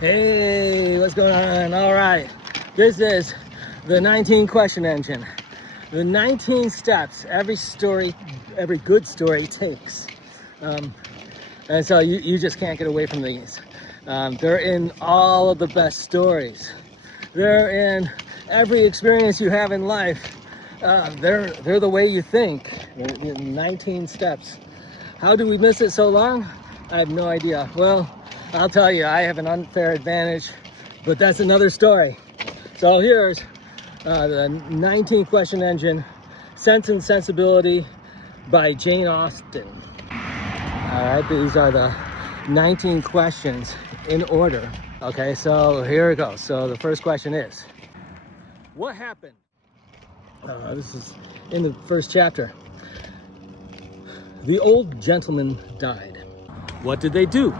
Hey, what's going on? All right, this is the 19 question engine. The 19 steps every good story takes. And so you just can't get away from these. They're in all of the best stories. They're in every experience you have in life. They're the way you think. The 19 steps. How do we miss it so long? I have no idea. Well, I'll tell you, I have an unfair advantage, but that's another story. So here's the 19 question engine, Sense and Sensibility by Jane Austen. All right, these are the 19 questions in order. Okay, so here it goes. So the first question is, what happened? This is in the first chapter. The old gentleman died. What did they do?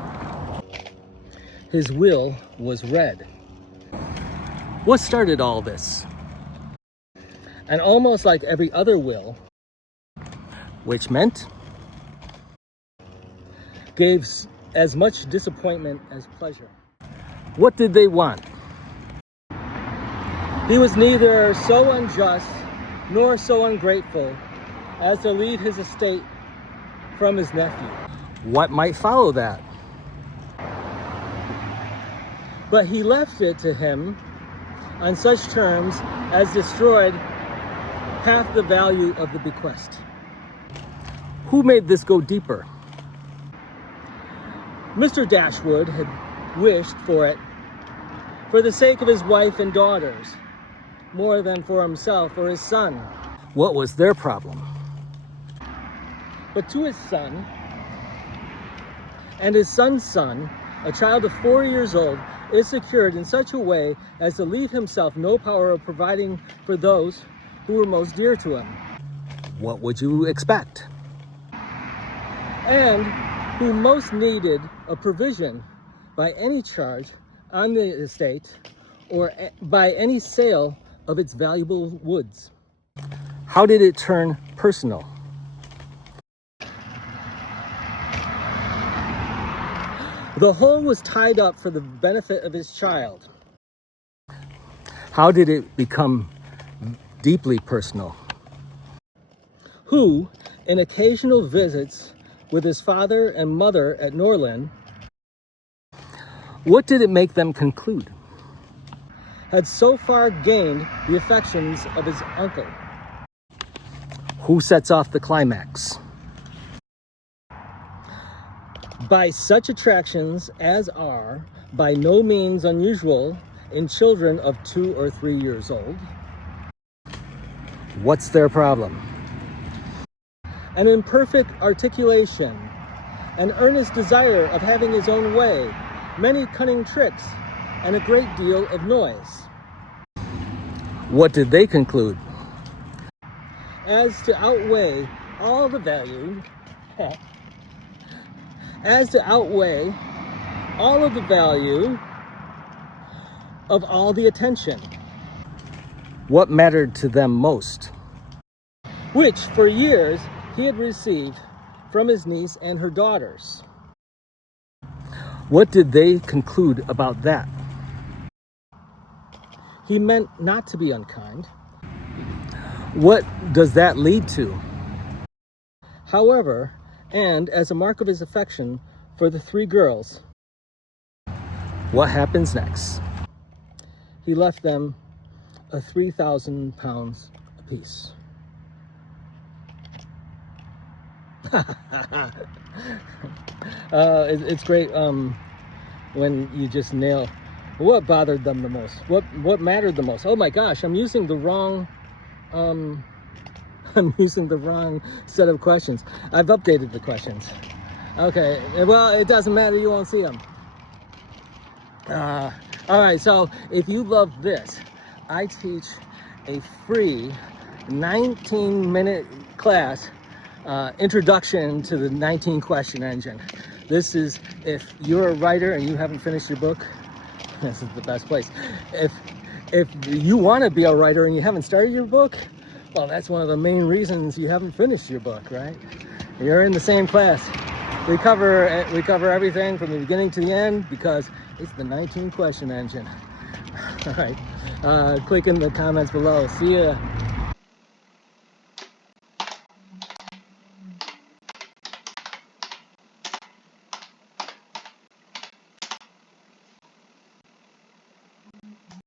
His will was read. What started all this? And almost like every other will, which meant gave as much disappointment as pleasure. What did they want? He was neither so unjust nor so ungrateful as to leave his estate from his nephew. What might follow that? But he left it to him on such terms as destroyed half the value of the bequest. Who made this go deeper? Mr. Dashwood had wished for it for the sake of his wife and daughters, more than for himself or his son. What was their problem? But to his son and his son's son, a child of 4 years old, is secured in such a way as to leave himself no power of providing for those who were most dear to him. What would you expect? And who most needed a provision by any charge on the estate or by any sale of its valuable woods. How did it turn personal? The whole was tied up for the benefit of his child. How did it become deeply personal? Who, in occasional visits with his father and mother at Norland, what did it make them conclude? Had so far gained the affections of his uncle. Who sets off the climax? By such attractions as are by no means unusual in children of 2 or 3 years old. What's their problem? An imperfect articulation, an earnest desire of having his own way, many cunning tricks, and a great deal of noise. What did they conclude? As to outweigh all the value, as to outweigh all of the value of all the attention. What mattered to them most? Which for years he had received from his niece and her daughters. What did they conclude about that? He meant not to be unkind. What does that lead to? However, and as a mark of his affection for the 3 girls, what happens next? He left them a £3,000 apiece. It's great when you just nail what bothered them the most, what mattered the most. Oh my gosh, I'm using the wrong set of questions. I've updated the questions. Okay, well, it doesn't matter, you won't see them. All right, so if you love this, I teach a free 19-minute class, introduction to the 19 question engine. This is, if you're a writer and you haven't finished your book, this is the best place. If you want to be a writer and you haven't started your book, well, that's one of the main reasons you haven't finished your book, right? You're in the same class. We cover everything from the beginning to the end because It's the 19 question engine. All right, click in the comments below. See ya.